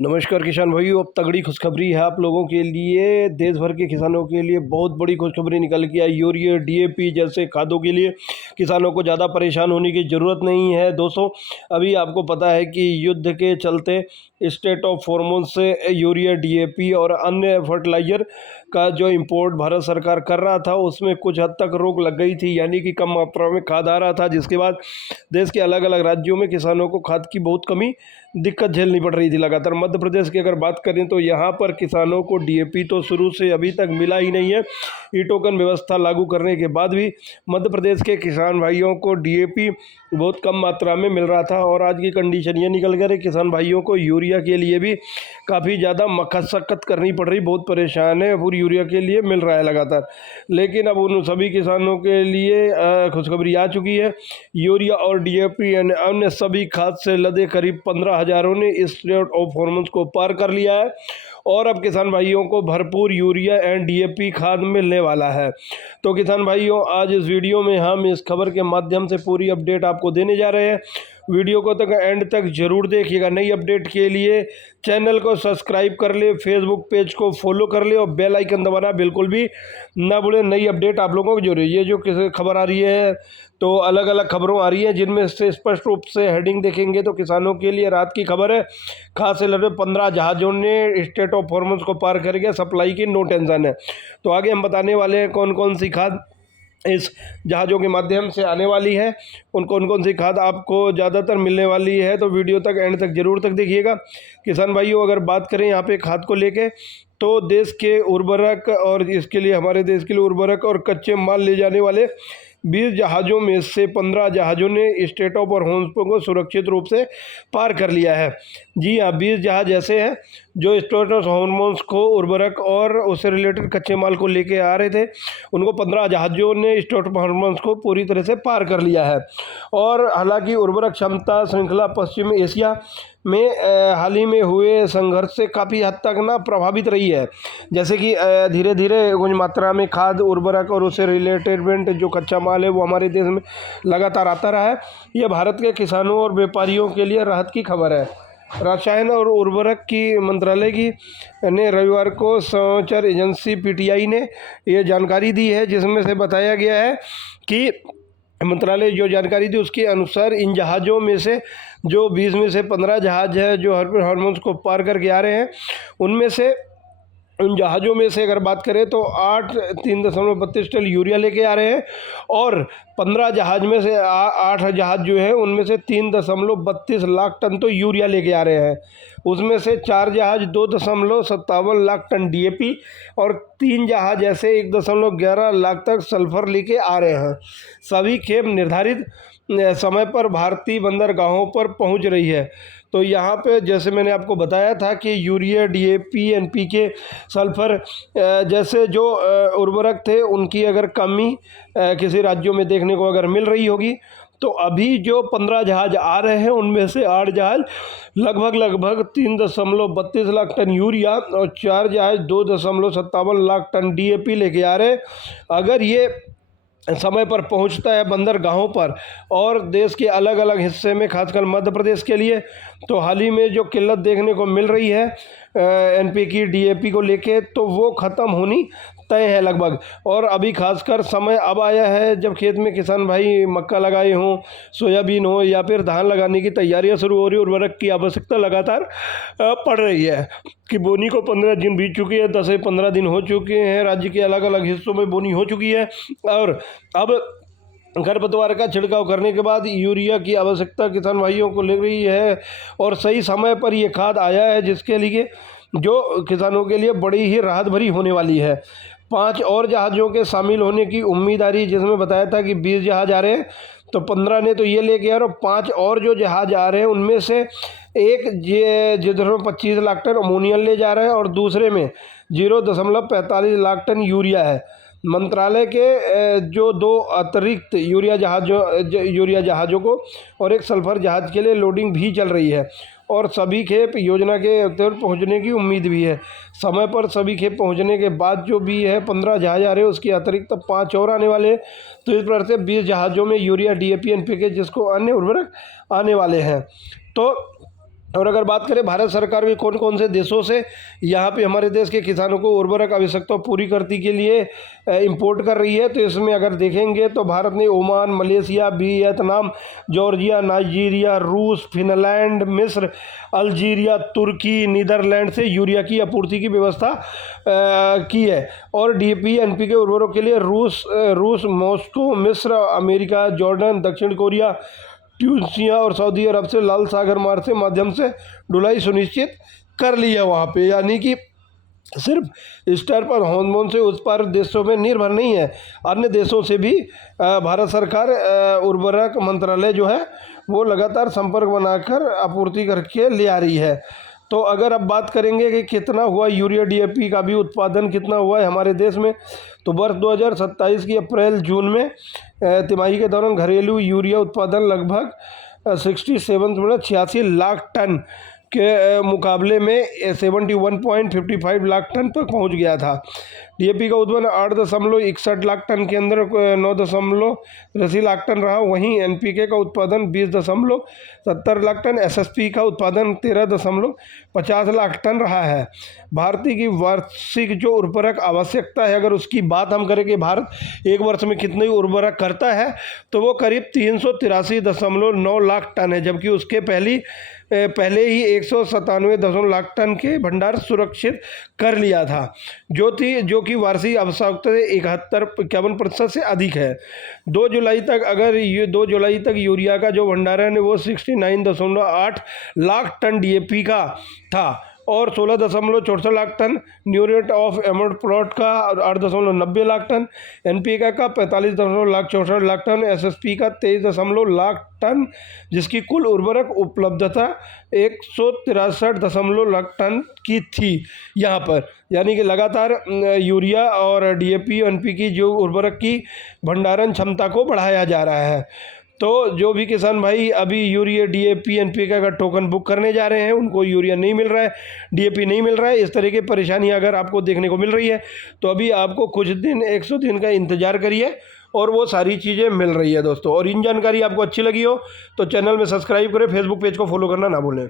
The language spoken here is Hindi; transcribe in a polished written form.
नमस्कार किसान भाइयों। अब तगड़ी खुशखबरी है आप लोगों के लिए। देश भर के किसानों के लिए बहुत बड़ी खुशखबरी निकल के आई। यूरिया डीएपी जैसे खादों के लिए किसानों को ज़्यादा परेशान होने की ज़रूरत नहीं है दोस्तों। अभी आपको पता है कि युद्ध के चलते स्टेट ऑफ हॉर्मोन से यूरिया डीएपी और अन्य फर्टिलाइज़र का जो इंपोर्ट भारत सरकार कर रहा था उसमें कुछ हद तक रोक लग गई थी, यानी कि कम मात्रा में खाद आ रहा था, जिसके बाद देश के अलग अलग राज्यों में किसानों को खाद की बहुत कमी दिक्कत झेलनी पड़ रही थी लगातार। मध्य प्रदेश की अगर बात करें तो यहाँ पर किसानों को डीएपी तो शुरू से अभी तक मिला ही नहीं है। ई टोकन व्यवस्था लागू करने के बाद भी मध्य प्रदेश के किसान भाइयों को डीएपी बहुत कम मात्रा में मिल रहा था और आज की कंडीशन ये निकल कर किसान भाइयों को यूरिया के लिए भी काफ़ी ज़्यादा मशक्क़त करनी पड़ रही, बहुत परेशान है। पूरी यूरिया के लिए मिल रहा है लगातार, लेकिन अब उन सभी किसानों के लिए खुशखबरी आ चुकी है। यूरिया और डीएपी यानी अन्य सभी खाद से लदे करीब 15,000 ने इस स्टेट ऑफ हॉर्मोन्स को पार कर लिया है और अब किसान भाइयों को भरपूर यूरिया एंड डीएपी खाद मिलने वाला है। तो किसान भाइयों, आज इस वीडियो में हम इस खबर के माध्यम से पूरी अपडेट आपको देने जा रहे हैं। वीडियो को तक एंड तक जरूर देखिएगा। नई अपडेट के लिए चैनल को सब्सक्राइब कर ले, फेसबुक पेज को फॉलो कर ले और बेल आइकन दबाना बिल्कुल भी ना भूलें। नई अपडेट आप लोगों को जो ये जो खबर आ रही है तो अलग अलग खबरों आ रही है, जिनमें से स्पष्ट रूप से हेडिंग देखेंगे तो किसानों के लिए रात की खबर है। खाद से लदे 15 जहाज़ों ने स्टेट ऑफ हॉर्मोन्स को पार कर गया, सप्लाई की नो टेंशन है। तो आगे हम बताने वाले हैं कौन कौन सी खाद इस जहाज़ों के माध्यम से आने वाली है, कौन कौन सी खाद आपको ज़्यादातर मिलने वाली है। तो वीडियो तक एंड तक जरूर तक देखिएगा। किसान भाइयों, अगर बात करें यहाँ पे खाद को लेके तो देश के उर्वरक और इसके लिए हमारे देश के लिए उर्वरक और कच्चे माल ले जाने वाले 20 जहाज़ों में से 15 जहाज़ों ने स्टेट ऑफ हॉर्मोन्स को सुरक्षित रूप से पार कर लिया है। जी हाँ, 20 जहाज़ ऐसे हैं जो स्टेट ऑफ हॉर्मोन्स को उर्वरक और उससे रिलेटेड कच्चे माल को लेके आ रहे थे, उनको 15 जहाज़ों ने स्टेट ऑफ हॉर्मोन्स को पूरी तरह से पार कर लिया है। और हालांकि उर्वरक क्षमता श्रृंखला पश्चिम एशिया में हाल ही में हुए संघर्ष से काफ़ी हद तक ना प्रभावित रही है। जैसे कि धीरे धीरे कुछ मात्रा में खाद उर्वरक और उससे रिलेटेड जो कच्चा माल है वो हमारे देश में लगातार आता रहा है। यह भारत के किसानों और व्यापारियों के लिए राहत की खबर है। रसायन और उर्वरक की मंत्रालय की ने रविवार को समाचार एजेंसी पीटीआई ने यह जानकारी दी है, जिसमें से बताया गया है कि मंत्रालय जो जानकारी दी उसके अनुसार इन जहाज़ों में से जो 20 में से 15 जहाज़ है जो हॉर्मोन्स को पार करके आ रहे हैं, उनमें से उन जहाज़ों में से अगर बात करें तो 3.32 टन यूरिया लेके आ रहे हैं और 15 जहाज़ में से 8 जहाज़ जो है उनमें से 3.32 लाख टन तो यूरिया लेके आ रहे हैं। उसमें से 4 जहाज़ 2.57 लाख टन डीएपी और 3 जहाज़ ऐसे 1.11 लाख तक सल्फर लेके आ रहे हैं। सभी खेप निर्धारित समय पर भारतीय बंदरगाहों पर पहुंच रही है। तो यहाँ पे जैसे मैंने आपको बताया था कि यूरिया डीएपी एनपीके सल्फर जैसे जो उर्वरक थे उनकी अगर कमी किसी राज्यों में देखने को अगर मिल रही होगी तो अभी जो 15 जहाज़ आ रहे हैं उनमें से 8 जहाज़ लगभग 3.32 लाख टन यूरिया और 4 जहाज़ 2.57 लाख टन डीएपी लेके आ रहे हैं। अगर ये समय पर पहुंचता है बंदरगाहों पर और देश के अलग अलग हिस्से में, खासकर मध्य प्रदेश के लिए तो हाल ही में जो किल्लत देखने को मिल रही है एनपीके डीएपी को लेके, तो वो ख़त्म होनी तय है लगभग। और अभी खासकर समय अब आया है जब खेत में किसान भाई मक्का लगाए हों, सोयाबीन हो या फिर धान लगाने की तैयारियां शुरू हो रही है। उर्वरक की आवश्यकता लगातार पड़ रही है कि बोनी को 15 दिन बीत चुकी है, 10 से 15 दिन हो चुके हैं। राज्य के अलग अलग हिस्सों में बोनी हो चुकी है और अब खरपतवार का छिड़काव करने के बाद यूरिया की आवश्यकता किसान भाइयों को लग रही है और सही समय पर ये खाद आया है, जिसके लिए जो किसानों के लिए बड़ी ही राहत भरी होने वाली है। 5 और जहाज़ों के शामिल होने की उम्मीद आ रही है, जिसमें बताया था कि 20 जहाज़ आ रहे हैं तो 15 ने तो ये लेके आ रहे और 5 और जो जहाज़ आ रहे हैं उनमें से एक जिधर 25 लाख टन अमोनिया ले जा रहा है और दूसरे में 0.45 लाख टन यूरिया है। मंत्रालय के जो 2 अतिरिक्त यूरिया जहाज़ों को और एक सल्फर जहाज़ के लिए लोडिंग भी चल रही है और सभी खेप योजना के तहत पहुंचने की उम्मीद भी है। समय पर सभी खेप पहुंचने के बाद जो भी है 15 जहाज़ आ रहे हैं, उसके अतिरिक्त 5 और आने वाले हैं। तो इस प्रकार से 20 जहाज़ों में यूरिया डीएपी एनपीके जिसको अन्य उर्वरक आने वाले हैं। तो और अगर बात करें भारत सरकार भी कौन कौन से देशों से यहाँ पे हमारे देश के किसानों को उर्वरक आवश्यकता पूरी करने के लिए इंपोर्ट कर रही है, तो इसमें अगर देखेंगे तो भारत ने Oman, Malaysia, Vietnam, Georgia, Nigeria, रूस, फिनलैंड, मिस्र, अल्जीरिया, तुर्की, नीदरलैंड से यूरिया की आपूर्ति की व्यवस्था की है। और डीएपी एनपीके उर्वरक के लिए रूस, मॉस्को, मिस्र, अमेरिका, जॉर्डन, दक्षिण कोरिया, ट्यूनिसिया और सऊदी अरब से लाल सागर मार्ग से माध्यम से ढुलाई सुनिश्चित कर ली है वहाँ पे। यानी कि सिर्फ स्टार पर हार्मोन से उस पार देशों में निर्भर नहीं है, अन्य देशों से भी भारत सरकार उर्वरक मंत्रालय जो है वो लगातार संपर्क बनाकर आपूर्ति करके ले आ रही है। तो अगर अब बात करेंगे कि कितना हुआ यूरिया डीएपी का भी उत्पादन कितना हुआ है हमारे देश में, तो वर्ष 2027 की अप्रैल-जून में तिमाही के दौरान घरेलू यूरिया उत्पादन लगभग 67.86 लाख टन के मुकाबले में 71.55 लाख टन तक पहुंच गया था। डीएपी का उत्पादन 8.61 लाख टन के अंदर 9.80 लाख टन रहा। वहीं एनपीके का उत्पादन 20.70 लाख टन, एसएसपी का उत्पादन 13.50 लाख टन रहा है। भारतीय की वार्षिक जो उर्वरक आवश्यकता है, अगर उसकी बात हम करें कि भारत एक वर्ष में कितनी उर्वरक करता है, तो वो करीब 383.9 लाख टन है, जबकि उसके पहले ही 197 लाख टन के भंडार सुरक्षित कर लिया था, जो कि वार्षिक आवश्यकता से 51% से अधिक है। 2 जुलाई तक यूरिया का जो भंडारण है वो 69.8 लाख टन डीएपी का था और 16.64 लाख टन न्यूरेट ऑफ एमोड प्लॉट का 8.90 लाख टन, एनपीके का 45.64 लाख टन, एसएसपी का 23 लाख टन, जिसकी कुल उर्वरक उपलब्धता 163 लाख टन की थी यहाँ पर। यानी कि लगातार यूरिया और डीएपी एनपीके की जो उर्वरक की भंडारण क्षमता को बढ़ाया जा रहा है। तो जो भी किसान भाई अभी यूरिया डीएपी एनपीके का टोकन बुक करने जा रहे हैं, उनको यूरिया नहीं मिल रहा है, डीएपी नहीं मिल रहा है, इस तरह की परेशानी अगर आपको देखने को मिल रही है, तो अभी आपको कुछ दिन 100 दिन का इंतज़ार करिए और वो सारी चीज़ें मिल रही है दोस्तों। और इन जानकारी आपको अच्छी लगी हो तो चैनल में सब्सक्राइब करें, फेसबुक पेज को फॉलो करना ना भूलें।